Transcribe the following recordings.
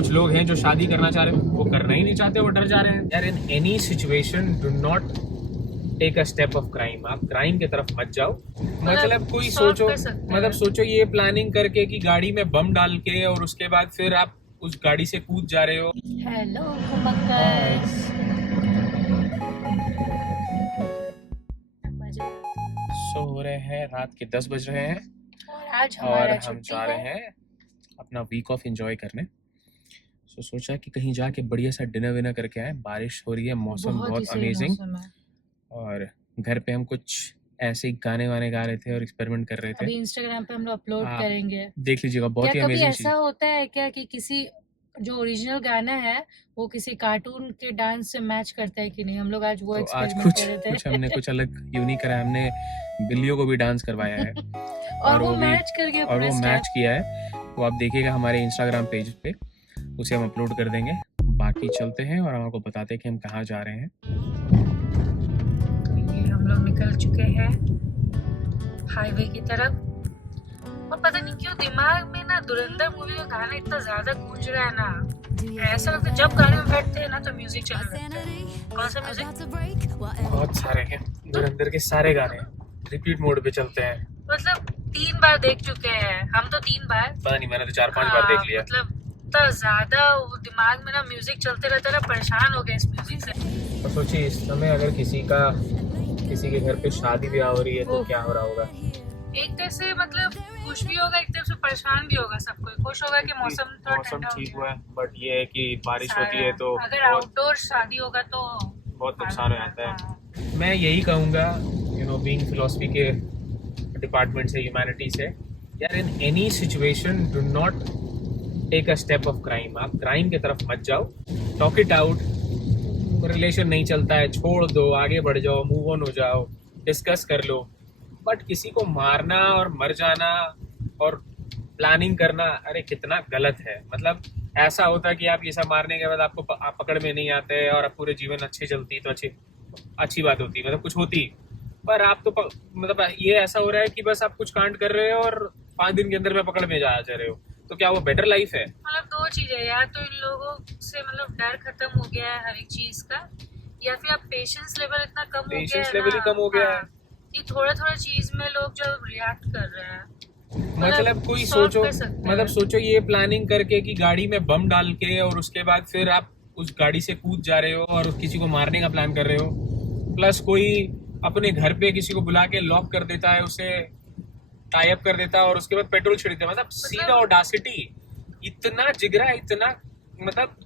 कुछ लोग हैं जो शादी करना चाह रहे हैं, वो करना ही नहीं चाहते, वो डर जा रहे हैं। यार in any situation do not take a step of crime. आप क्राइम की तरफ मत जाओ। मतलब कोई सोचो, मतलब सोचो ये प्लानिंग करके कि गाड़ी में बम डाल के और उसके बाद फिर आप उस गाड़ी से कूद जा रहे हो। हेलो घुमक्कर्स, सो हो रहे हैं, रात के 10 बज रहे हैं और आज और हमारा हम छुट्टी जा रहे है। हैं अपना वीक ऑफ एंजॉय करने। सो सोचा कि कहीं जाके बढ़िया सा डिनर विनर करके आए। बारिश हो रही है, मौसम बहुत ही बहुत सही अमेजिंग। मौसम है। और घर पे हम कुछ ऐसे ही गाने वाने गा रहे थे और एक्सपेरिमेंट कर रहे थे। अभी इंस्टाग्राम पे हम लोग अपलोड आप करेंगे। देख लीजिएगा, क्या बहुत ही कभी अमेजिंग ऐसा चीज। होता है क्या कि किसी जो ओरिजिनल गाना है वो किसी कार्टून के डांस से मैच करता है कि नहीं? हम लोग आज वो तो आज एक्सपेरिमेंट कुछ कर रहे कुछ थे। हमने कुछ अलग यूनिक करा है। हमने बिल्लियों को भी डांस करवाया है और वो वो भी, मैच कर गया और पूरा वो मैच स्टेप। किया है। वो आप देखिएगा हमारे इंस्टाग्राम पेज पे, उसे हम अपलोड कर देंगे। बाकी चलते हैं और हम आपको बताते हैं कि हम कहाँ जा रहे हैं। तो ये हम लोग निकल चुके हैं हाईवे की तरफ। और पता नहीं क्यों दिमाग में ना धुरंधर मूवी का गाना इतना ज्यादा गूंज रहा है ना, ऐसा लगता है जब गाने में बैठते हैं ना तो म्यूजिक चलने लगता है। कौन सा म्यूजिक? बहुत सारे हैं, धुरंधर के सारे गाने रिपीट मोड पे चलते हैं। मतलब 3 बार देख चुके हैं हम तो, 3 बार। पता नहीं, मैंने तो 4-5 बार देख लिया। मतलब इतना ज्यादा वो दिमाग में ना म्यूजिक चलते रहता है ना, परेशान हो गए इस म्यूजिक से। तो सोचिए इस समय अगर किसी के घर पे शादी ब्याह हो रही है तो क्या हो रहा होगा। एक तरह से मतलब खुश भी होगा, एक तरफ से परेशान भी होगा। सब कोई खुश होगा कि मौसम थोड़ा मौसम ठंडा ठीक हो हुआ गया। है, बट ये है कि बारिश होती है तो अगर बहुत आउटडोर शादी होगा तो बहुत नुकसान हो जाता है। मैं यही कहूँगा, बीइंग फिलोसफी के डिपार्टमेंट से, ह्यूमैनिटी से, यार in any situation do not take a step of crime. आप क्राइम की तरफ मत जाओ। Talk it out. रिलेशन नहीं चलता है, छोड़ दो, आगे बढ़ जाओ, मूव ऑन हो जाओ, डिस्कस कर लो। बट किसी को मारना और मर जाना और प्लानिंग करना, अरे कितना गलत है। मतलब ऐसा होता कि आप ये सब मारने के बाद आपको आप पकड़ में नहीं आते और आप पूरे जीवन अच्छी चलती तो अच्छी बात होती, मतलब कुछ होती। पर आप तो मतलब ये ऐसा हो रहा है कि बस आप कुछ कांड कर रहे हो और 5 दिन के अंदर में पकड़ में जा रहे हो। तो क्या वो बेटर लाइफ है? मतलब दो चीजें, या तो इन लोगों से मतलब डर खत्म हो गया है हर एक चीज का, या फिर अब पेशेंस लेवल इतना कम हो गया पेशेंस है लेवल ही कम हो गया है। कि थोड़ा थोड़ा चीज में लोग जो रिएक्ट कर रहे हैं। मतलब कोई सोचो, मतलब सोचो ये प्लानिंग करके कि गाड़ी में बम डाल के और उसके बाद फिर आप उस गाड़ी से कूद जा रहे हो और किसी को मारने का प्लान कर रहे हो। प्लस कोई अपने घर पे किसी को बुला के लॉक कर देता है, उसे टाई अप कर देता है और उसके बाद पेट्रोल छिड़कते हैं। मतलब सीधा ऑडासिटी, इतना जिगरा, इतना मतलब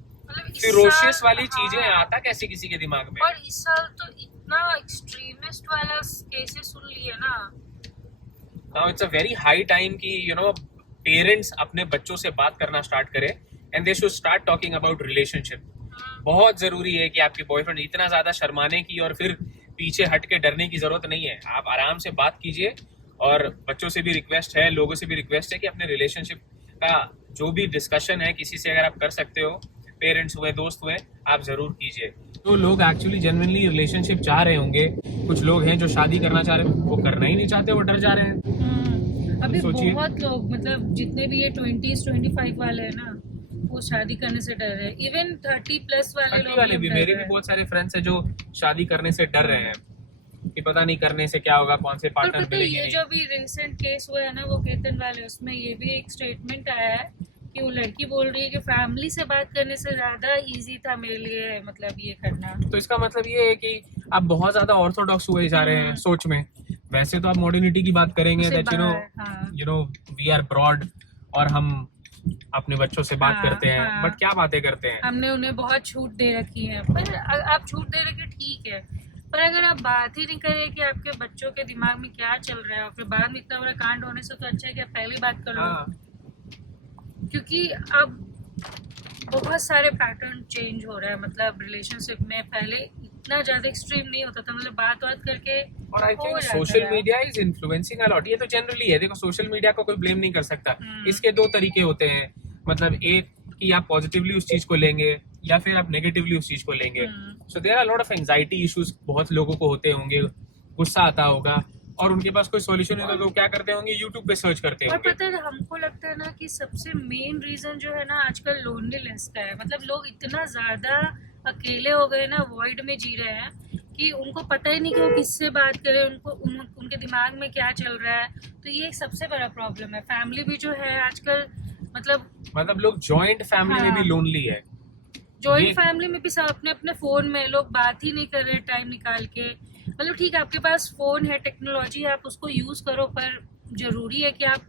फिरोशियस वाली चीजें आता कैसे किसी के दिमाग में। और इस साल तो इतना एक्सट्रीमिस्ट वाला केसेस सुन लिए ना। Now it's a very high time कि पेरेंट्स अपने बच्चों से बात करना स्टार्ट करें and they should start talking about relationship. बहुत जरूरी है कि आपके बॉयफ्रेंड इतना ज्यादा शर्माने की और फिर पीछे हट के डरने की जरूरत नहीं है। आप आराम से बात कीजिए और बच्चों से भी रिक्वेस्ट है, लोगों से भी रिक्वेस्ट है कि अपने रिलेशनशिप का जो भी डिस्कशन है किसी से अगर आप कर सकते हो, पेरेंट्स हुए, दोस्त हुए, आप जरूर कीजिए। तो लोग एक्चुअली जेन्युइनली रिलेशनशिप चाह रहे होंगे, कुछ लोग हैं जो शादी करना चाह रहे हैं, वो करना ही नहीं चाहते, वो डर जा रहे हैं। अभी बहुत लोग, मतलब जितने भी ये 20s 25 वाले हैं ना, वो शादी करने से डर रहे हैं। इवन 30+ वाले लोग भी, मेरे भी बहुत सारे फ्रेंड्स हैं जो शादी करने से डर रहे हैं कि पता नहीं करने से क्या होगा, कौन से पार्टनर मिलेंगे। ये जो भी रिसेंट केस हुआ है ना वो केतन वाले, उसमें ये भी एक स्टेटमेंट आया है कि वो लड़की बोल रही है कि फैमिली से बात करने से ज्यादा इजी था मेरे लिए मतलब ये करना। तो इसका मतलब ये है कि आप बहुत ज्यादा ऑर्थोडॉक्स हुए जा रहे हैं सोच में। वैसे तो आप मॉडर्निटी की बात करेंगे, दैट वी आर ब्रॉड और हम अपने बच्चों से बात करते हैं। बट क्या बातें करते हैं, हमने उन्हें बहुत छूट दे रखी है। पर आप छूट दे रखे ठीक है, पर अगर आप बात ही नहीं करें कि आपके बच्चों के दिमाग में क्या चल रहा है और फिर बाद में इतना बड़ा कांड होने से तो अच्छा है कि आप पहले बात कर लो। क्योंकि अब बहुत सारे पैटर्न चेंज हो रहा है, मतलब रिलेशनशिप में पहले इतना ज्यादा एक्सट्रीम नहीं होता था, मतलब बात करके। और I think social media is influencing a lot. ये तो जनरली है, देखो सोशल मीडिया को कोई ब्लेम नहीं कर सकता। इसके 2 तरीके होते हैं, मतलब एक कि आप पॉजिटिवली उस चीज को लेंगे या फिर आप नेगेटिवली उस चीज को लेंगे। So there are lot of anxiety issues बहुत लोगों को होते होंगे, गुस्सा आता होगा, और उनके पास कोई सॉल्यूशन नहीं होता तो वो क्या करते होंगे, यूट्यूब पे सर्च करते और होंगे। पता है हमको लगता है ना कि सबसे मेन रीजन जो है ना आजकल लोनलीनेस का है। मतलब लोग इतना ज्यादा अकेले हो गए ना, वॉइड में जी रहे हैं कि उनको पता ही नहीं कि वो किससे बात करें, उनके दिमाग में क्या चल रहा है। तो ये एक सबसे बड़ा प्रॉब्लम है। फैमिली भी जो है आजकल मतलब लोग जॉइंट फैमिली में हाँ। भी लोनली है। जॉइंट फैमिली में भी सब अपने अपने फोन में, लोग बात ही नहीं कर रहे टाइम निकाल के। मतलब ठीक है आपके पास फोन है, टेक्नोलॉजी है, आप उसको यूज करो, पर जरूरी है कि आप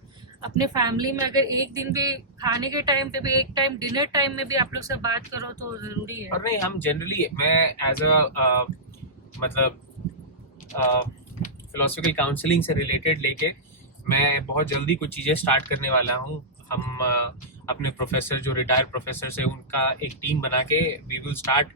अपने फैमिली में अगर एक दिन भी खाने के टाइम पे भी, एक टाइम डिनर टाइम में भी आप लोग से बात करो तो जरूरी है। और नहीं, हम जनरली, मैं एज अ मतलब फिलोसफिकल काउंसलिंग से रिलेटेड लेके मैं बहुत जल्दी कुछ चीज़ें स्टार्ट करने वाला हूँ। हम अपने प्रोफेसर जो रिटायर्ड प्रोफेसर से उनका एक टीम बना के we will start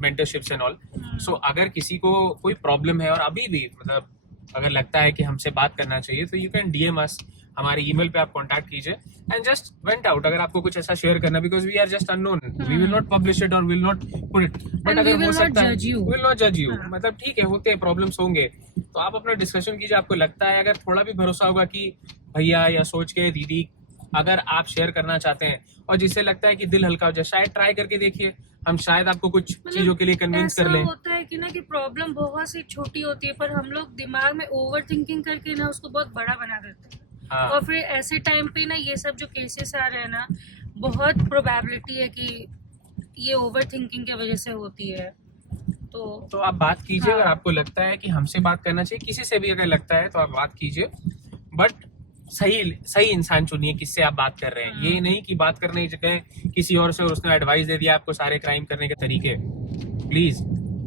mentorships and all. So अगर किसी को कोई प्रॉब्लम है और अभी भी मतलब अगर लगता है कि हमसे बात करना चाहिए तो यू कैन डीएम अस, हमारे ईमेल पे आप कांटेक्ट कीजिए एंड जस्ट वेंट आउट। अगर आपको कुछ ऐसा शेयर करना, because we are just unknown, we will not publish it और will not put it, but अगर हो सकता है विल नॉट जज यू। मतलब ठीक है, होते हैं प्रॉब्लम्स होंगे तो आप अपना डिस्कशन कीजिए। आपको लगता है, अगर थोड़ा भी भरोसा होगा कि भैया या सोच के दीदी अगर आप शेयर करना चाहते हैं और जिससे लगता है कि दिल हल्का हो जाए, शायद ट्राई करके देखिए, हम शायद आपको कुछ चीजों के लिए कन्विंस कर लें। होता है कि ना कि प्रॉब्लम बहुत सी छोटी होती है पर हम लोग दिमाग में ओवर थिंकिंग करके ना उसको बहुत बड़ा बना देते हैं। हाँ। और फिर ऐसे टाइम पे ना ये सब जो केसेस आ रहे हैं ना, बहुत प्रोबेबिलिटी है कि ये ओवर थिंकिंग की वजह से होती है। तो आप बात कीजिए। हाँ। अगर आपको लगता है कि हमसे बात करना चाहिए, किसी से भी अगर लगता है तो आप बात कीजिए, बट सही इंसान चुनिए किससे आप बात कर रहे हैं। ये नहीं कि बात करने की जगह किसी और से और उसने एडवाइस दे दिया आपको सारे क्राइम करने के तरीके। प्लीज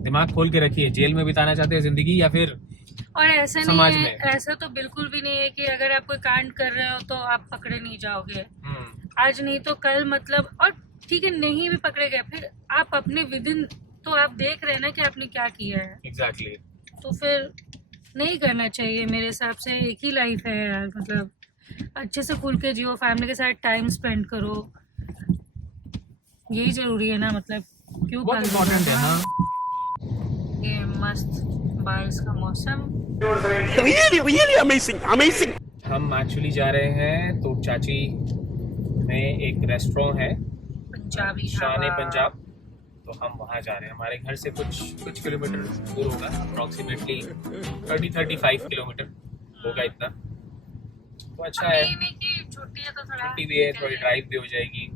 दिमाग खोल के रखिए, जेल में बिताना चाहते हैं जिंदगी या फिर और ऐसा समाज नहीं है, में। ऐसा तो बिल्कुल भी नहीं है कि अगर आप कोई कांड कर रहे हो तो आप पकड़े नहीं जाओगे। आज नहीं तो कल, मतलब, और ठीक है नहीं भी पकड़े गए फिर आप अपने विदिन तो आप देख रहे हैं ना कि आपने क्या किया है। एग्जैक्टली। तो फिर नहीं करना चाहिए मेरे हिसाब से। एक ही लाइफ है यार, मतलब अच्छे से खुल के जियो, फैमिली के साथ टाइम स्पेंड करो, यही जरूरी है ना। मतलब क्यों बहुत इम्पोर्टेंट है। हाँ, ये मस्त बारिश का मौसम। Really amazing. हम एक्चुअली जा रहे हैं तो चाची में एक रेस्टोरेंट है पंजाबी शान ढाबा। पंजाब, तो हम वहाँ जा रहे हैं। हमारे घर से कुछ किलोमीटर दूर होगा, अप्रोक्सीमेटली 30-35 किलोमीटर होगा इतना। तो अच्छा है, छुट्टी है तो थोड़ा छुट्टी भी है, थोड़ी ड्राइव भी हो जाएगी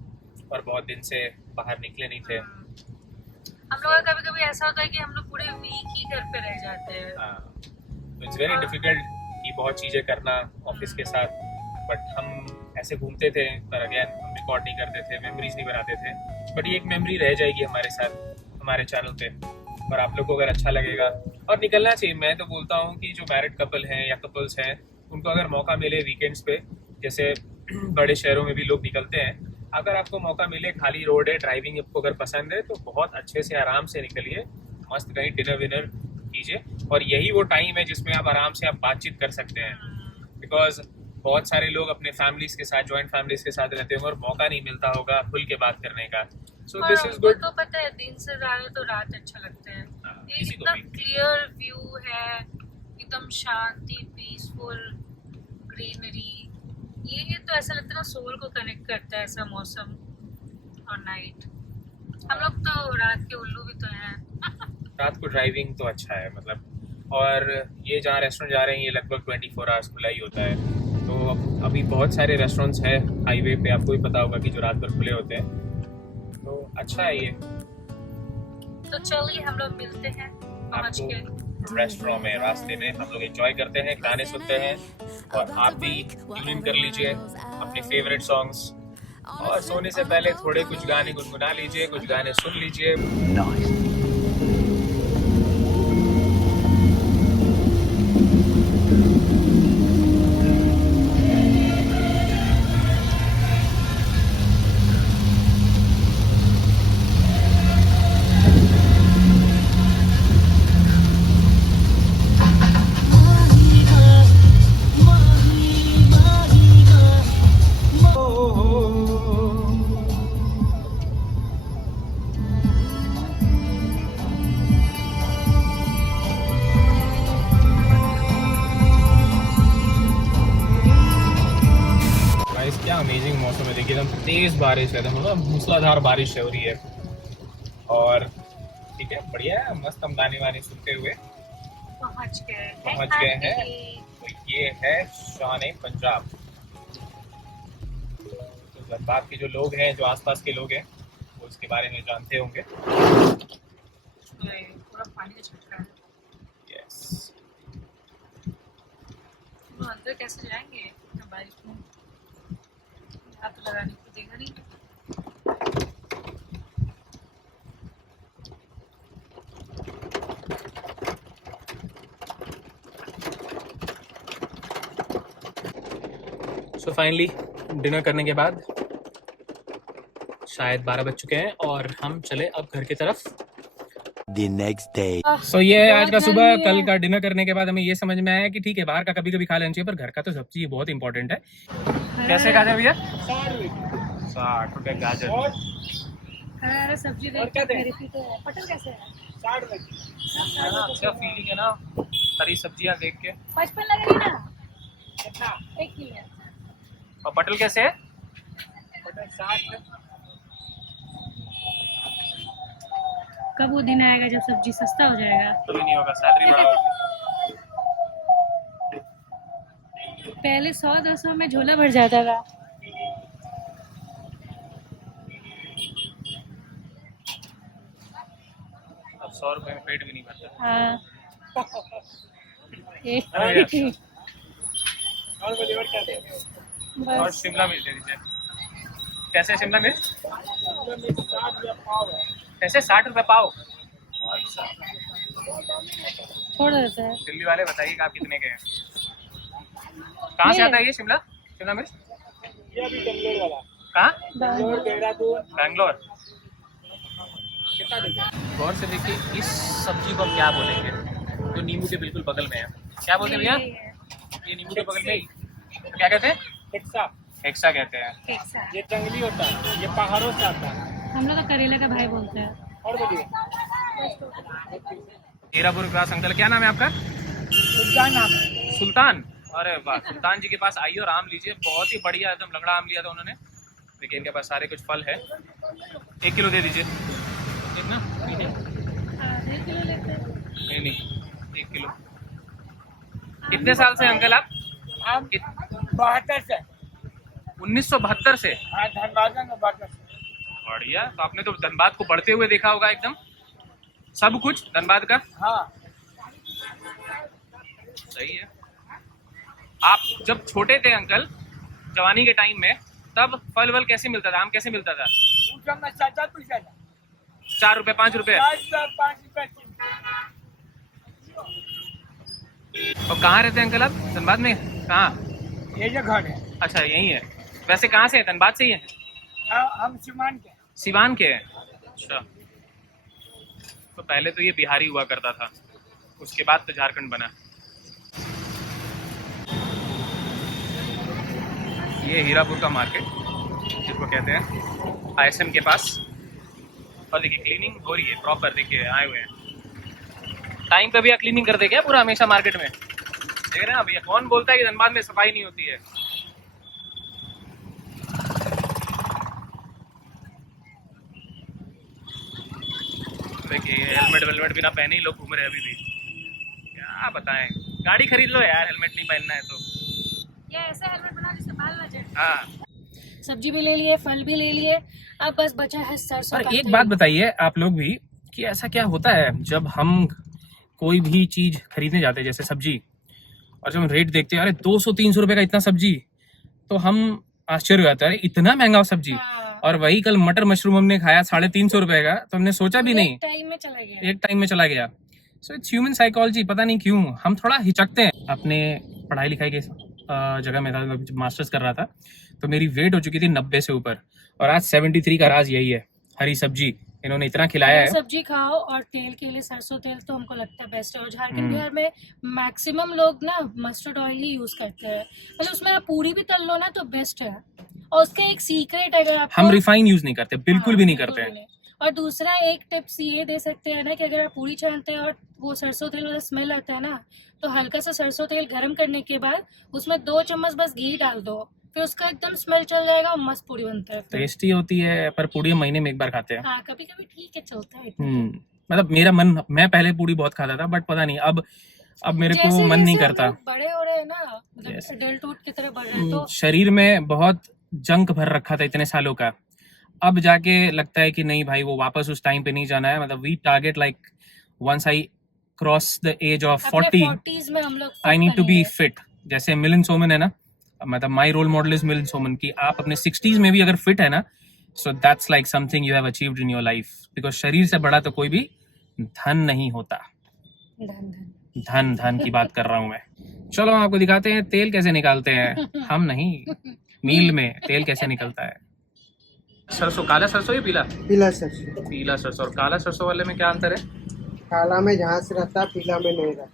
और बहुत दिन से बाहर निकले नहीं थे। हम लोग का कभी कभी ऐसा होता है कि हम लोग पूरे वीक ही घर पे रह जाते हैं। तो इट्स वेरी डिफिकल्ट कि बहुत चीज़ें करना ऑफिस के साथ, बट हम ऐसे घूमते थे पर अगेन हम रिकॉर्ड नहीं करते थे, मेमोरीज नहीं बनाते थे। बट ये एक मेमोरी रह जाएगी हमारे साथ, हमारे चैनल पे। और आप लोग को अगर अच्छा लगेगा और निकलना चाहिए। मैं तो बोलता हूँ कि जो मैरिड कपल हैं या कपल्स हैं उनको अगर मौका मिले वीकेंड्स पे, जैसे बड़े शहरों में भी लोग निकलते हैं, अगर आपको मौका मिले, खाली रोड है, ड्राइविंग आपको अगर पसंद है तो बहुत अच्छे से आराम से निकलिए, मस्त कहीं डिनर विनर कीजिए। और यही वो टाइम है जिसमें आप आराम से आप बातचीत कर सकते हैं, बिकॉज बहुत सारे लोग अपने फैमिलीज के साथ, जॉइंट फैमिलीज के साथ रहते होंगे और मौका नहीं मिलता होगा खुल के बात करने का। So this is good. तो पता है दिन से ज्यादा तो रात अच्छा लगता है। ये किसी को एकदम क्लियर व्यू है, एकदम शांति, पीसफुल, ग्रीनरी। ये तो ऐसा लगता है ना सोल को कनेक्ट करता है ऐसा मौसम और नाइट। हम लोग तो रात के उल्लू भी तो हैं। रात को ड्राइविंग तो अच्छा है मतलब। और ये जहाँ रेस्टोरेंट जा रहे हैं ये लगभग 24 आवर्स खुला ही होता है। तो अभी बहुत सारे रेस्टोरेंट्स हैं हाईवे पे, आपको भी पता होगा कि जो रात भर खुले होते हैं, तो अच्छा है ये। तो चलिए हम लोग मिलते हैं पहुंच के रेस्टोरेंट में। रास्ते में हम लोग एंजॉय करते हैं, गाने सुनते हैं, और आप भी ट्यून इन कर लीजिए अपने फेवरेट सॉन्ग्स। और सोने से पहले थोड़े कुछ गाने गुनगुना लीजिए, कुछ गाने सुन लीजिए। तेज बारिश है, मतलब मूसलाधार बारिश हो रही है। और ठीक है, बढ़िया है, मस्त हम गाने वाने सुनते हुए पहुंच गए हैं। तो ये है शान पंजाब। तो धनबाद के जो लोग हैं, जो आसपास के लोग हैं, वो इसके बारे में जानते होंगे। पूरा पानी का छटका है। यस। तो अंदर कैसे जाएंगे बारिश में? हाथ तो लगाने को देगा नहीं। सो फाइनली डिनर करने के बाद शायद 12 बज चुके हैं और हम चले अब घर की तरफ। The next day. सो ये है आज बहुत का सुबह। गर्मी कल है। का डिनर करने के बाद हमें ये समझ में आया कि ठीक है, बाहर का कभी कभी खा लेना चाहिए, पर घर का तो सब्जी बहुत इंपॉर्टेंट है। कैसे गाजर भैया? 60 रुपए गाजर। हरा सब्जी देख के थेरेपी तो है। पटल कैसे है? 60 रुपए। अच्छा फीलिंग है ना हरी सब्जियां देख के। 55 लगेगी ना? कितना? 1 किलो। और पटल कैसे है? पटल 60। कब वो दिन आएगा जब सब्जी सस्ता हो जाएगा? कभी नहीं होगा, सैलरी बढ़ा होगी। पहले 100-200 में झोला भर जाता था। अब 100 रुपए में पेट भी नहीं भरता। हाँ। और बस शिमला मिर्च दे दीजिए। कैसे शिमला मिर्च? कैसे 60 रुपए पाव? छोड़ देता है। दिल्ली वाले बताइए आप कितने के हैं? कहाँ से आता है ये शिमला मिर्च? ये अभी बेंगलोर वाला। कहाँ? बेंगलोर, देहरादून। बैंगलोर। कितना देंगे? गौर से देखिए इस सब्जी को हम क्या बोलेंगे, जो नींबू के बिल्कुल बगल में है। क्या बोलते हैं भैया? ये नींबू के बगल में ही क्या कहते हैं? हेक्सा। हेक्सा कहते हैं। ये जंगली होता है, ये पहाड़ों से आता है। हम लोग तो करेले का भाई बोलते हैं। और बोलिए। हीरापुर क्रॉस। अंकल क्या नाम है आपका? सुल्तान नाम है। सुल्तान। अरे वाह, सुल्तान जी के पास आइए और आम लीजिए। बहुत ही बढ़िया एकदम लगड़ा आम लिया था उन्होंने। देखिए इनके पास सारे कुछ फल है। 1 किलो दे दीजिए। कितना? आधे किलो लेते हैं। नहीं 1 किलो। कितने साल से अंकल आप? हम 72 से। 1972 से। हाँ, धनबाद में 72 से। बढ़िया। तो आपने तो धनबाद को बढ़ते हुए देखा होगा एकदम सब कुछ धनबाद का। हाँ। सही है। आप जब छोटे थे अंकल, जवानी के टाइम में, तब फल वल कैसे मिलता था? आम कैसे मिलता था? उस समय 7 पैसा था। 4 रुपए 5 रुपए। 5 रुपए। और कहाँ रहते हैं अंकल आप? धनबाद में कहाँ? ये जो घर है। अच्छा यही है। वैसे कहाँ से है? धनबाद से ही है? हम सीमान के। सिवान के हैं। अच्छा। तो पहले तो ये बिहारी हुआ करता था, उसके बाद तो झारखंड बना। ये हीरापुर का मार्केट जिसको कहते हैं, ISM के पास। और देखिए क्लीनिंग हो रही है प्रॉपर। देखिए आए हुए हैं टाइम पे। भैया क्लीनिंग कर दे क्या पूरा हमेशा मार्केट में? देख रहे हैं ना भैया, कौन बोलता है कि धनबाद में सफाई नहीं होती है? देखिए हेलमेट वेलमेट बिना पहने ही लोग घूम रहे हैं अभी भी। क्या बताएं, गाड़ी खरीद लो यार, हेलमेट नहीं पहनना है तो। ये ऐसा हेलमेट बना जिससे बाल ना जाए। हाँ। सब्जी भी ले लिए, फल भी ले लिए, अब बस बचा है सरसों पर का एक तेल। बात बताइए आप लोग भी कि ऐसा क्या होता है जब हम कोई भी चीज खरीदने जाते हैं, जैसे सब्जी, और जब हम रेट देखते हैं अरे 200-300 रुपए का इतना सब्जी, तो हम आश्चर्य हो जाता है इतना महंगा सब्जी। हाँ। और वही कल मटर मशरूम हमने खाया 350 रुपए का, तो हमने सोचा भी नहीं, एक टाइम में चला गया। एक टाइम में चला गया। So it's human psychology. पता नहीं क्यों हम थोड़ा हिचकते हैं। अपने पढ़ाई लिखाई के जगह में था, जब मास्टर्स कर रहा था, तो मेरी वेट हो चुकी थी 90 से ऊपर, और आज 73 का राज यही है। हरी सब्जी इन्होंने इतना खिलाया है। सब्जी खाओ, और तेल के लिए सरसों तेल तो हमको लगता है बेस्ट है। और झारखंड बिहार में मैक्सिमम लोग ना मस्टर्ड ऑयल ही यूज करते हैं। मतलब उसमें आप पूरी भी तल लो ना तो बेस्ट है। और उसका एक सीक्रेट अगर आप हम रिफाइन यूज नहीं करते, बिल्कुल भी नहीं करते हैं। और दूसरा एक टिप्स ये दे सकते हैं ना कि अगर आप पूरी छानते हैं और वो सरसों तेल वाला स्मेल आता है ना, तो हल्का सा सरसों तेल गर्म करने के बाद उसमें 2 चम्मच बस घी डाल दो, फिर उसका एकदम स्मेल चल जाएगा और मस्त पूड़ी बनता है फिर। टेस्टी होती है, पर पूड़ी महीने में एक बार खाते हैं। हाँ कभी कभी ठीक है, चलता है इतना। मतलब मेरा मन, मैं पहले पूड़ी बहुत खाता था, बट पता नहीं अब मेरे को मन नहीं करता। बड़े हो रहे हैं ना, मतलब एडल्टहुड की तरह बढ़ रहे हैं, तो शरीर में बहुत जंक भर रखा था इतने सालों का, अब जाके लगता है कि नहीं भाई, वो वापस उस टाइम पे नहीं जाना है। मतलब we target like once I cross the age of 40s में हम लोग I need to be fit. जैसे मिलिंद सोमन है ना, मतलब my role model is Milind Soman, की आप अपने 60s में भी अगर फिट है ना, so that's like something you have achieved in your life. Because शरीर से बड़ा तो कोई भी धन नहीं होता। धन की बात कर रहा हूं मैं। चलो हम आपको दिखाते हैं तेल कैसे निकालते हैं। हम नहीं, मील में तेल कैसे निकलता है। सरसों, काला सरसों या पीला? पीला सरसों। पीला सरसों। और काला सरसों वाले में क्या अंतर है? काला में झांस रहता है, पीला में नहीं रहता।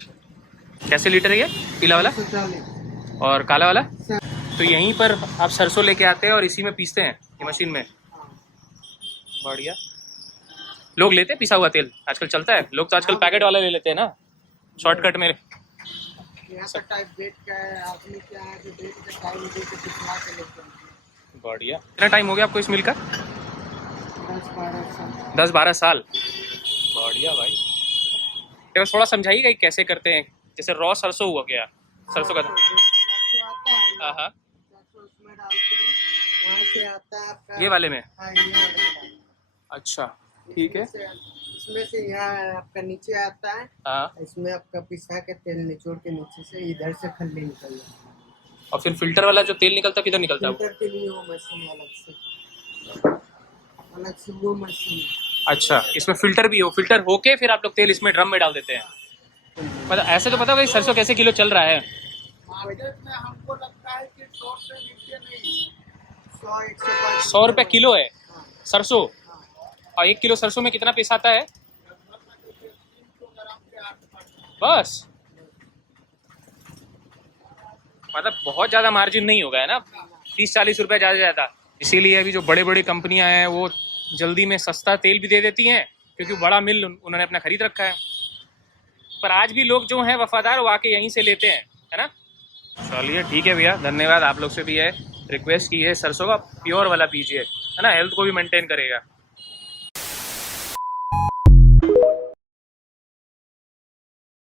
कैसे लीटर है ये पीला वाला 140। और काला वाला? तो यहीं पर आप सरसों लेके आते हैं और इसी में पीसते हैं ये मशीन में? बढ़िया। लोग लेते हैं पिसा हुआ तेल, आजकल चलता है। लोग तो आजकल पैकेट वाला ले लेते हैं ना, शॉर्टकट में। यहाँ का टाइप डेट का है, आपने क्या है कि डेट का टाइम दे के पिछला के लेते हैं। बढ़िया। कितना टाइम हो गया आपको इस मिल का? 10-12 साल। 10-12 साल। बढ़िया भाई। तो थोड़ा समझाइएगा कि कैसे करते हैं। जैसे रॉ सरसों हुआ गया, सरसों का सरसों आता है ना, हाँ सरसों उसमें डालते हैं, वहाँ से आता है आपका ये वाले में। हाँ, ये वाले में डालते हैं। अच्छा ठीक है। इसमें से यहाँ आपका नीचे आता है, हाँ, इसमें आपका पिसा के तेल निचोड़ के नीचे से इधर से खल्ली निकल जाता है। और फिर फिल्टर वाला जो तेल निकलता है किधर निकलता है वो? फिल्टर के लिए वो मशीन अलग से वो मशीन है। अच्छा, इसमें फिल्टर भी हो, फिल्टर होके फिर आप लोग तेल इसमें ड्रम में डाल देते हैं। मतलब ऐसे तो पता भाई सरसों कैसे किलो चल रहा है? मार्केट में हमको लगता है कि 100 से नीचे नहीं, 100-105। 100 रुपये किलो है हाँ, सरसों। हाँ। और 1 किलो सरसों में कितना पैसा आता है? बस, मतलब बहुत ज़्यादा मार्जिन नहीं होगा है ना, 30-40 रुपये ज़्यादा ज़्यादा। इसीलिए अभी जो बड़े बड़ी कंपनियां हैं वो जल्दी में सस्ता तेल भी दे देती हैं, क्योंकि बड़ा मिल उन्होंने अपना खरीद रखा है। पर आज भी लोग जो हैं वफादार, वो आके यहीं से लेते हैं, है ना। चलिए ठीक है भैया, धन्यवाद। आप लोग से भी है रिक्वेस्ट की है, सरसों का प्योर वाला पीजिए, है ना, हेल्थ को भी मेंटेन करेगा।